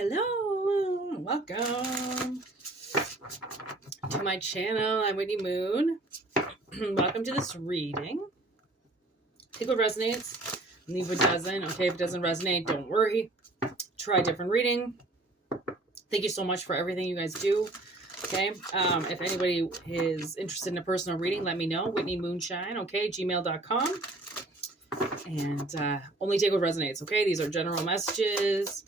Hello, welcome to my channel. I'm Whitney Moon. Welcome to this reading. Take what resonates, leave what doesn't. Okay, if it doesn't resonate, don't worry. Try a different reading. Thank you so much for everything you guys do. Okay, if anybody is interested in a personal reading, let me know. Whitney Moonshine, okay, gmail.com. And only take what resonates, okay? These are general messages.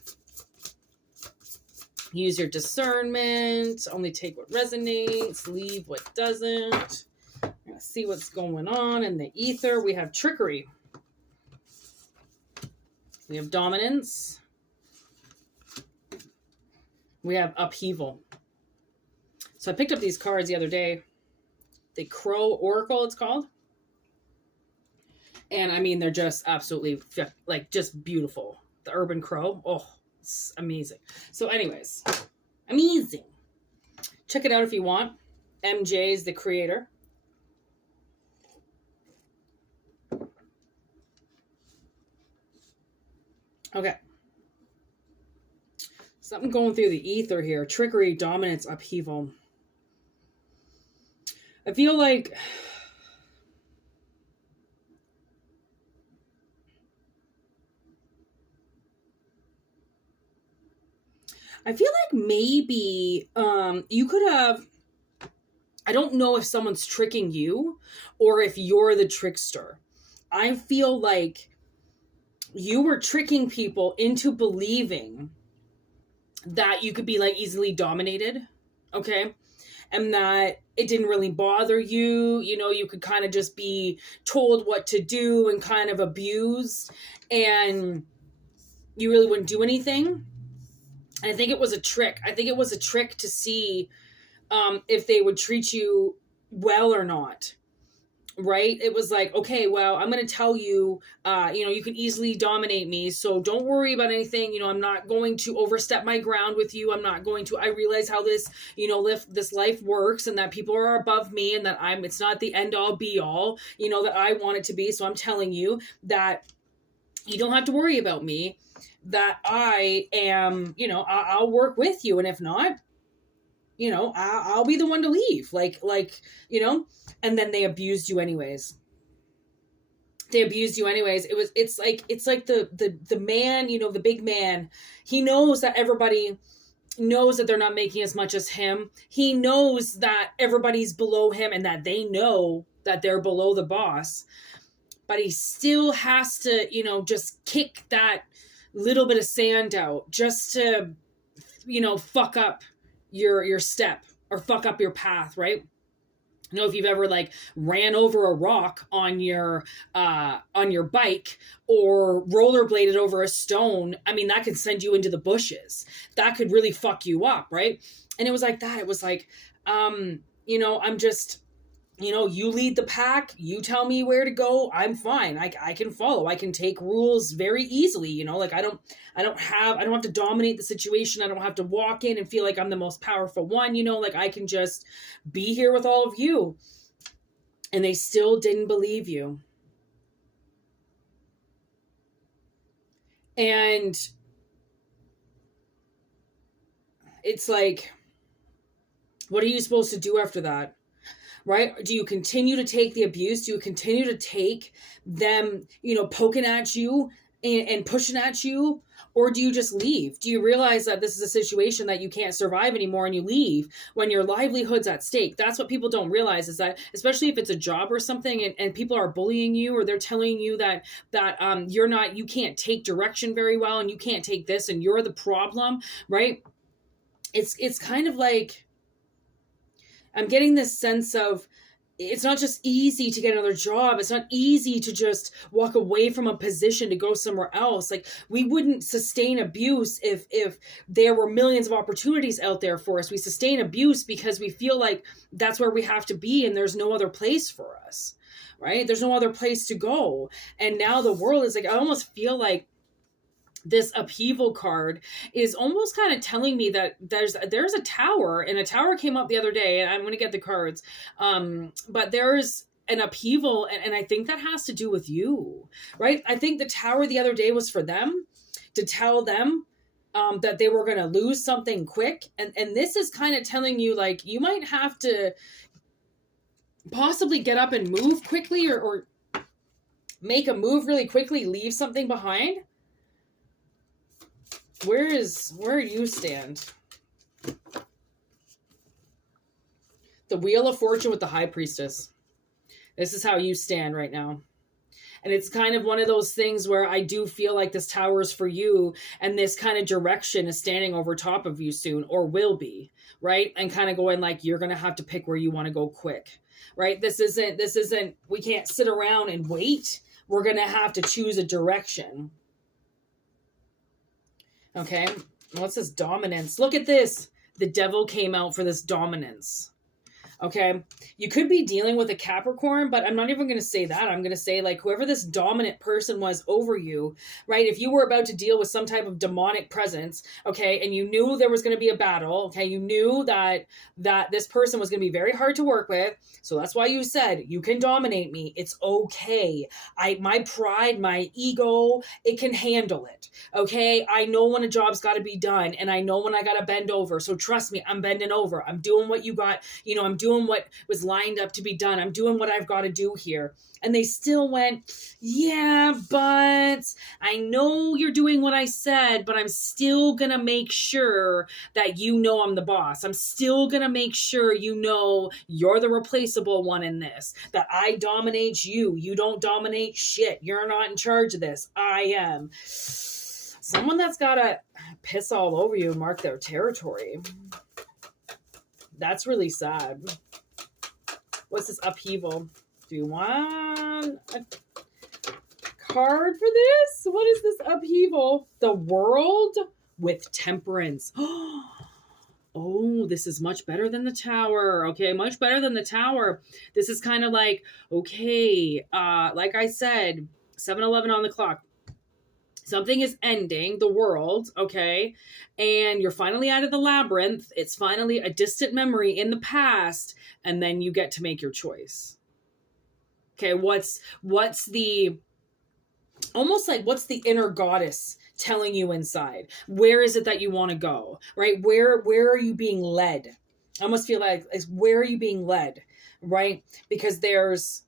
Use your discernment. Only take what resonates. Leave what doesn't. See what's going on in the ether. We have trickery. We have dominance. We have upheaval. So I picked up these cards the other day. The Crow Oracle, it's called. And I mean, they're just absolutely, like, just beautiful. The Urban Crow. Oh, it's amazing. So anyways, amazing. Check it out if you want. MJ is the creator. Okay. Something going through the ether here. Trickery, dominance, upheaval. I feel like maybe you could have, I don't know if someone's tricking you or if you're the trickster. I feel like you were tricking people into believing that you could be like easily dominated, okay? And that it didn't really bother you. You know, you could kind of just be told what to do and kind of abused, and you really wouldn't do anything. I think it was a trick. I think it was a trick to see if they would treat you well or not. Right? It was like, okay, well, I'm going to tell you, you can easily dominate me. So don't worry about anything. You know, I'm not going to overstep my ground with you. I realize how this, this life works, and that people are above me, and that it's not the end all be all, that I want it to be. So I'm telling you that you don't have to worry about me, that I am, I'll work with you. And if not, I'll be the one to leave. And then they abused you anyways. It's like the man, the big man, he knows that everybody knows that they're not making as much as him. He knows that everybody's below him and that they know that they're below the boss, but he still has to, just kick that little bit of sand out just to, fuck up your step or fuck up your path, right? If you've ever ran over a rock on your bike or rollerbladed over a stone, I mean, that could send you into the bushes. That could really fuck you up, right? And it was like that. It was like, I'm just, you lead the pack, you tell me where to go, I'm fine. I can follow. I can take rules very easily, I don't have to dominate the situation. I don't have to walk in and feel like I'm the most powerful one, I can just be here with all of you. And they still didn't believe you. And it's like, what are you supposed to do after that? Right? Do you continue to take the abuse? Do you continue to take them, poking at you and pushing at you? Or do you just leave? Do you realize that this is a situation that you can't survive anymore and you leave when your livelihood's at stake? That's what people don't realize, is that, especially if it's a job or something and people are bullying you, or they're telling you that you can't take direction very well and you can't take this and you're the problem, right? It's kind of like, I'm getting this sense of, it's not just easy to get another job. It's not easy to just walk away from a position to go somewhere else. Like, we wouldn't sustain abuse if there were millions of opportunities out there for us. We sustain abuse because we feel like that's where we have to be and there's no other place for us, right? There's no other place to go. And now the world is like, I almost feel like this upheaval card is almost kind of telling me that there's a tower, and a tower came up the other day, and I'm going to get the cards. But there's an upheaval, and I think that has to do with you, right? I think the tower the other day was for them, to tell them that they were going to lose something quick. And this is kind of telling you, like, you might have to possibly get up and move quickly, or make a move really quickly, leave something behind. Where do you stand? The Wheel of Fortune with the High Priestess. This is how you stand right now. And it's kind of one of those things where I do feel like this tower is for you, and this kind of direction is standing over top of you soon, or will be, right? And kind of going like, you're going to have to pick where you want to go quick, right? This isn't, we can't sit around and wait. We're going to have to choose a direction. Okay. What's this dominance? Look at this. The devil came out for this dominance. Okay, you could be dealing with a Capricorn, but I'm not even going to say that. I'm going to say, like, whoever this dominant person was over you, right? If you were about to deal with some type of demonic presence, okay, and you knew there was going to be a battle, okay, you knew that this person was going to be very hard to work with. So that's why you said, you can dominate me. It's okay. My pride, my ego, it can handle it. Okay, I know when a job's got to be done, and I know when I got to bend over. So trust me, I'm bending over. I'm doing what you got, I'm doing what was lined up to be done. I'm doing what I've got to do here. And they still went, yeah, but I know you're doing what I said, but I'm still going to make sure that I'm the boss. I'm still going to make sure you're the replaceable one in this, that I dominate you. You don't dominate shit. You're not in charge of this. I am. Someone that's got to piss all over you and mark their territory. That's really sad. What's this upheaval? Do you want a card for this? What is this upheaval? The World with Temperance. Oh, this is much better than the Tower. Okay, much better than the Tower. This is kind of like, okay, like I said, 7-11 on the clock. Something is ending, the world, okay? And you're finally out of the labyrinth. It's finally a distant memory in the past, and then you get to make your choice. Okay, what's the inner goddess telling you inside? Where is it that you want to go, right? Where are you being led? I almost feel like, where are you being led, right? Because there's,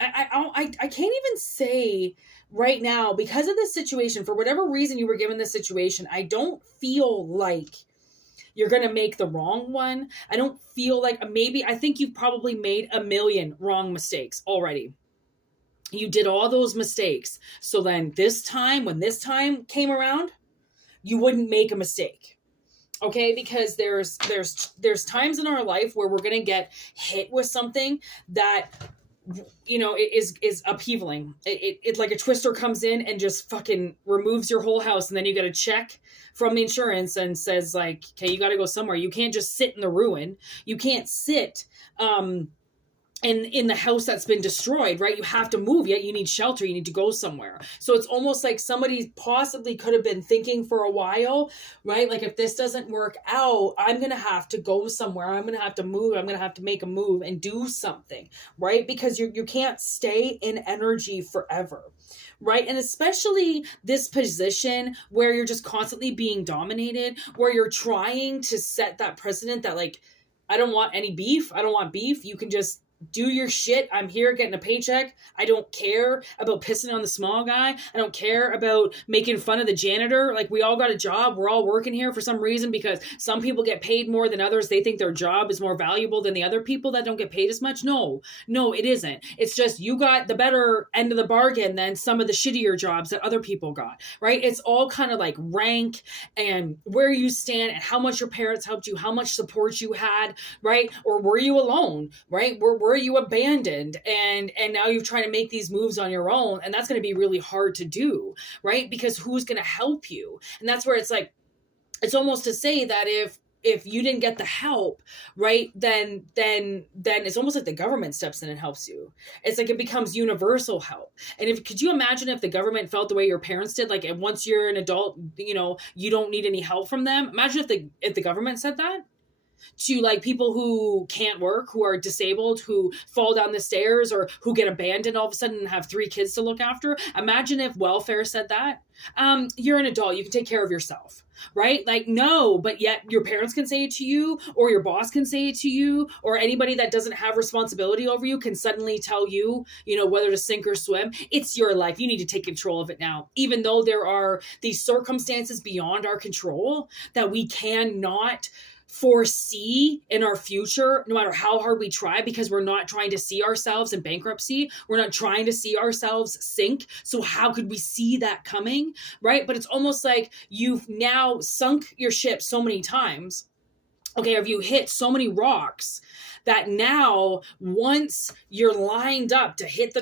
I can't even say right now, because of this situation, for whatever reason you were given this situation, I don't feel like you're going to make the wrong one. I don't feel like, I think you've probably made a million wrong mistakes already. You did all those mistakes. So then when this time came around, you wouldn't make a mistake. Okay, because there's times in our life where we're going to get hit with something that is upheavaling. It like a twister comes in and just fucking removes your whole house, and then you get a check from the insurance and says like, okay, you got to go somewhere. You can't just sit in the ruin. You can't sit in the house that's been destroyed, right? You have to move, yet you need shelter, you need to go somewhere. So it's almost like somebody possibly could have been thinking for a while, right? Like, if this doesn't work out, I'm going to have to go somewhere. I'm going to have to move. I'm going to have to make a move and do something, right? Because you can't stay in energy forever, right? And especially this position where you're just constantly being dominated, where you're trying to set that precedent that, like, I don't want any beef. I don't want beef. You can just do your shit. I'm here getting a paycheck. I don't care about pissing on the small guy. I don't care about making fun of the janitor. Like, we all got a job. We're all working here for some reason, because some people get paid more than others. They think their job is more valuable than the other people that don't get paid as much. No, it isn't. It's just you got the better end of the bargain than some of the shittier jobs that other people got, right? It's all kind of like rank and where you stand and how much your parents helped you, how much support you had, right? Or were you alone, right? Were you abandoned and now you're trying to make these moves on your own, and that's going to be really hard to do, right? Because who's going to help you? And that's where it's like, it's almost to say that if you didn't get the help, right, then it's almost like the government steps in and helps you. It's like it becomes universal help. And could you imagine if the government felt the way your parents did, like, and once you're an adult, you don't need any help from them? Imagine if the government said that. to like people who can't work, who are disabled, who fall down the stairs, or who get abandoned all of a sudden and have 3 kids to look after. Imagine if welfare said that. You're an adult, you can take care of yourself, right? Like, no, but yet your parents can say it to you, or your boss can say it to you, or anybody that doesn't have responsibility over you can suddenly tell you, you know, whether to sink or swim. It's your life. You need to take control of it now, even though there are these circumstances beyond our control that we cannot foresee in our future, no matter how hard we try, because we're not trying to see ourselves in bankruptcy. We're not trying to see ourselves sink. So how could we see that coming, right? But it's almost like you've now sunk your ship so many times. Okay, have you hit so many rocks that now once you're lined up to hit to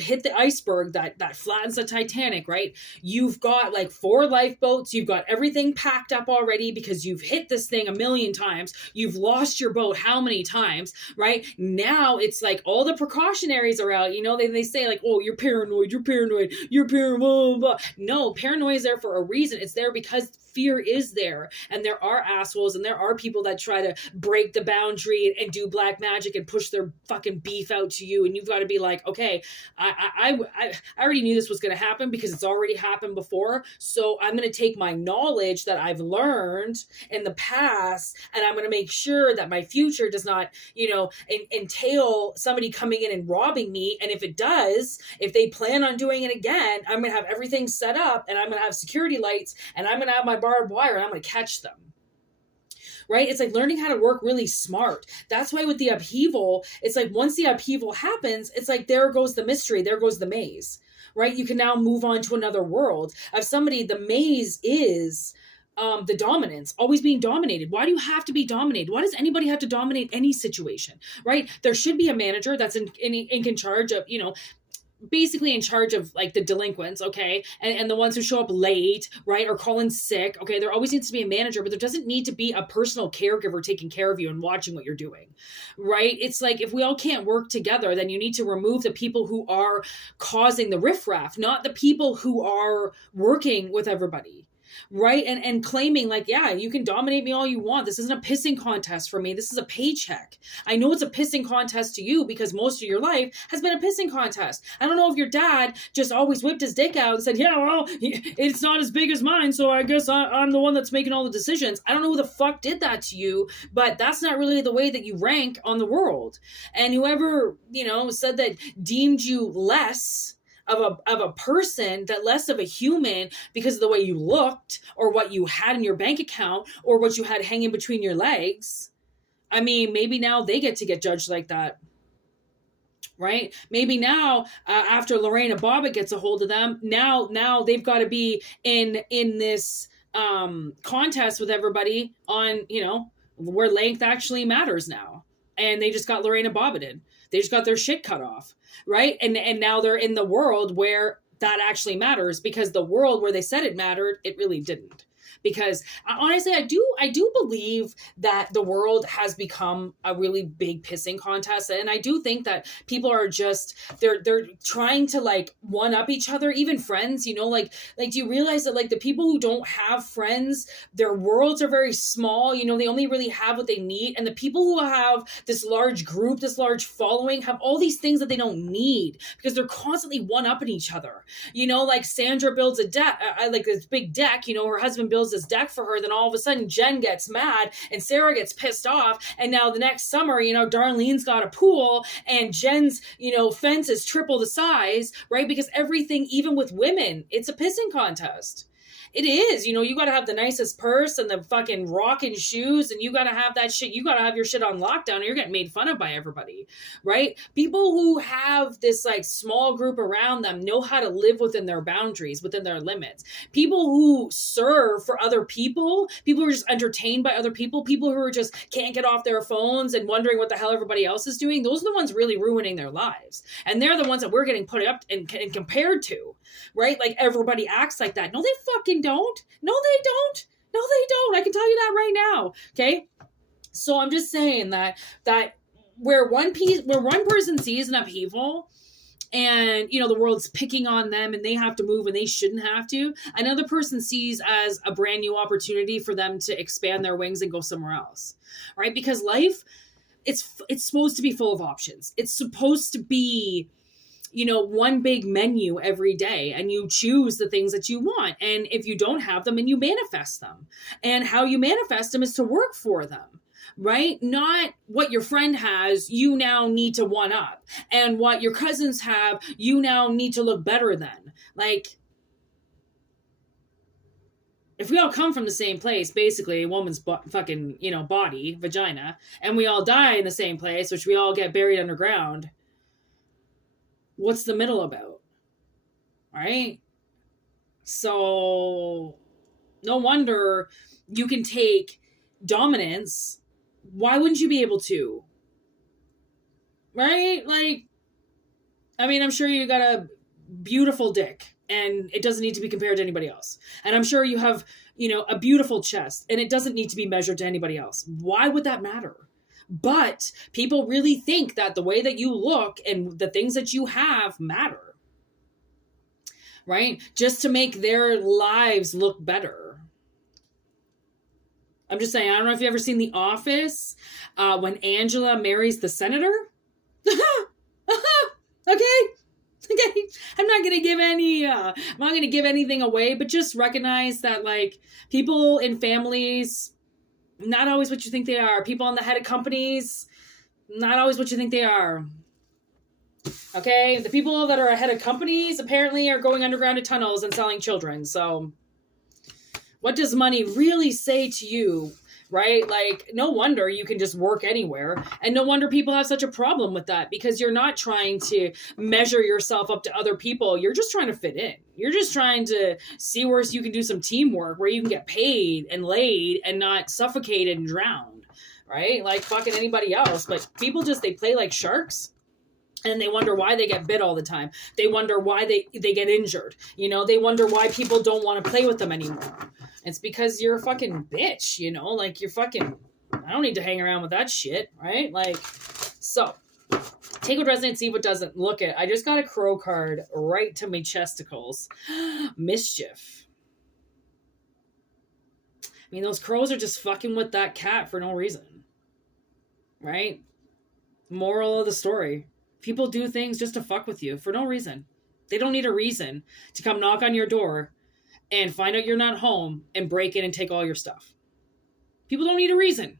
hit the iceberg that flattens the Titanic, right? You've got like 4 lifeboats, you've got everything packed up already because you've hit this thing a million times. You've lost your boat how many times, right? Now it's like all the precautionaries are out. You know, they say like, oh, you're paranoid. Blah, blah. No, paranoia is there for a reason. It's there because fear is there, and there are assholes, and there are people that try to break the boundary and do black magic and push their fucking beef out to you, and you've got to be like, okay, I already knew this was going to happen because it's already happened before, so I'm going to take my knowledge that I've learned in the past, and I'm going to make sure that my future does not, you know, entail somebody coming in and robbing me, and if it does, if they plan on doing it again, I'm going to have everything set up, and I'm going to have security lights, and I'm going to have my barbed wire, and I'm going to catch them. Right? It's like learning how to work really smart. That's why with the upheaval, it's like once the upheaval happens, it's like there goes the mystery, there goes the maze, right? You can now move on to another world of somebody. The maze is the dominance, always being dominated. Why do you have to be dominated? Why does anybody have to dominate any situation, right? There should be a manager that's in charge of, you know, basically in charge of like the delinquents, okay, and the ones who show up late, right, or calling sick, okay. There always needs to be a manager, but there doesn't need to be a personal caregiver taking care of you and watching what you're doing, right? It's like if we all can't work together, then you need to remove the people who are causing the riffraff, not the people who are working with everybody. Right? And claiming like, yeah, you can dominate me all you want. This isn't a pissing contest for me. This is a paycheck. I know it's a pissing contest to you because most of your life has been a pissing contest. I don't know if your dad just always whipped his dick out and said, yeah, well, it's not as big as mine, so I guess I'm the one that's making all the decisions. I don't know who the fuck did that to you, but that's not really the way that you rank on the world. And whoever, you know, said that deemed you less of a person, that less of a human because of the way you looked or what you had in your bank account or what you had hanging between your legs. I mean, maybe now they get to get judged like that, right? Maybe now after Lorena Bobbitt gets a hold of them, now they've got to be in this contest with everybody on, you know, where length actually matters now. And they just got Lorena Bobbitted. They just got their shit cut off, right? And now they're in the world where that actually matters, because the world where they said it mattered, it really didn't. Because honestly, I do believe that the world has become a really big pissing contest. And I do think that people are just, they're trying to like one up each other, even friends, you know, like, do you realize that like the people who don't have friends, their worlds are very small, you know, they only really have what they need. And the people who have this large group, this large following, have all these things that they don't need because they're constantly one upping each other. You know, like Sandra builds a deck, like this big deck, you know, her husband builds this deck for her, then all of a sudden Jen gets mad and Sarah gets pissed off, and now the next summer, you know, Darlene's got a pool and Jen's, you know, fence is triple the size, right? Because everything, even with women, it's a pissing contest. It is, you know, you got to have the nicest purse and the fucking rockin' shoes, and you got to have that shit. You got to have your shit on lockdown, or you're getting made fun of by everybody, right? People who have this like small group around them know how to live within their boundaries, within their limits. People who serve for other people who are just entertained by other people who are just can't get off their phones and wondering what the hell everybody else is doing, those are the ones really ruining their lives. And they're the ones that we're getting put up and compared to, right? Like everybody acts like that. No, they fucking don't. No, they don't. No, they don't. I can tell you that right now. Okay. So I'm just saying that where one person sees an upheaval, and the world's picking on them and they have to move and they shouldn't have to, another person sees as a brand new opportunity for them to expand their wings and go somewhere else, right? Because life, it's supposed to be full of options. It's supposed to be one big menu every day, and you choose the things that you want, and if you don't have them, and you manifest them, and how you manifest them is to work for them, right? Not what your friend has, you now need to one up. And what your cousins have, you now need to look better than. Like, if we all come from the same place, basically a woman's fucking, body, vagina, and we all die in the same place, which we all get buried underground, what's the middle about? Right? So, no wonder you can take dominance. Why wouldn't you be able to? Right? Like, I mean, I'm sure you got a beautiful dick and it doesn't need to be compared to anybody else. And I'm sure you have, a beautiful chest and it doesn't need to be measured to anybody else. Why would that matter? But people really think that the way that you look and the things that you have matter. Right? Just to make their lives look better. I'm just saying, I don't know if you've ever seen The Office, when Angela marries the senator. Okay. I'm not going to give anything away, but just recognize that, like, people in families, not always what you think they are. People on the head of companies, not always what you think they are. Okay? The people that are ahead of companies apparently are going underground to tunnels and selling children. So, what does money really say to you? Right? Like, no wonder you can just work anywhere. And no wonder people have such a problem with that, because you're not trying to measure yourself up to other people. You're just trying to fit in. You're just trying to see where you can do some teamwork, where you can get paid and laid and not suffocated and drowned. Right? Like fucking anybody else. But people they play like sharks. And they wonder why they get bit all the time. They wonder why they get injured. They wonder why people don't want to play with them anymore. It's because you're a fucking bitch, like you're fucking, I don't need to hang around with that shit, right? Like, so, take what resonates, see what doesn't. Look at, I just got a crow card right to my chesticles. Mischief. I mean, those crows are just fucking with that cat for no reason. Right? Moral of the story. People do things just to fuck with you for no reason. They don't need a reason to come knock on your door and find out you're not home and break in and take all your stuff. People don't need a reason.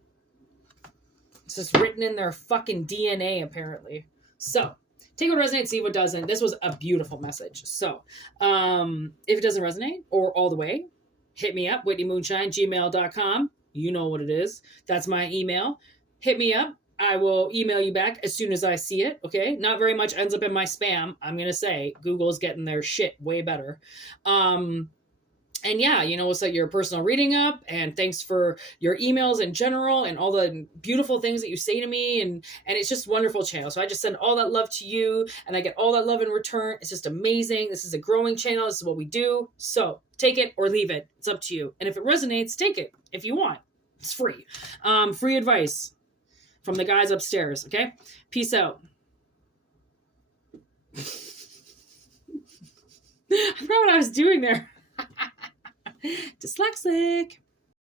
It's just written in their fucking DNA, apparently. So, take what resonates, see what doesn't. This was a beautiful message. So, if it doesn't resonate or all the way, hit me up, whitneymoonshine@gmail.com. You know what it is. That's my email. Hit me up. I will email you back as soon as I see it, okay? Not very much ends up in my spam, I'm going to say. Google's getting their shit way better. And yeah, we'll set your personal reading up, and thanks for your emails in general and all the beautiful things that you say to me, and it's just wonderful channel. So I just send all that love to you, and I get all that love in return. It's just amazing. This is a growing channel. This is what we do. So take it or leave it. It's up to you. And if it resonates, take it if you want. It's free. Free advice from the guys upstairs, okay? Peace out. I forgot what I was doing there. Dyslexic.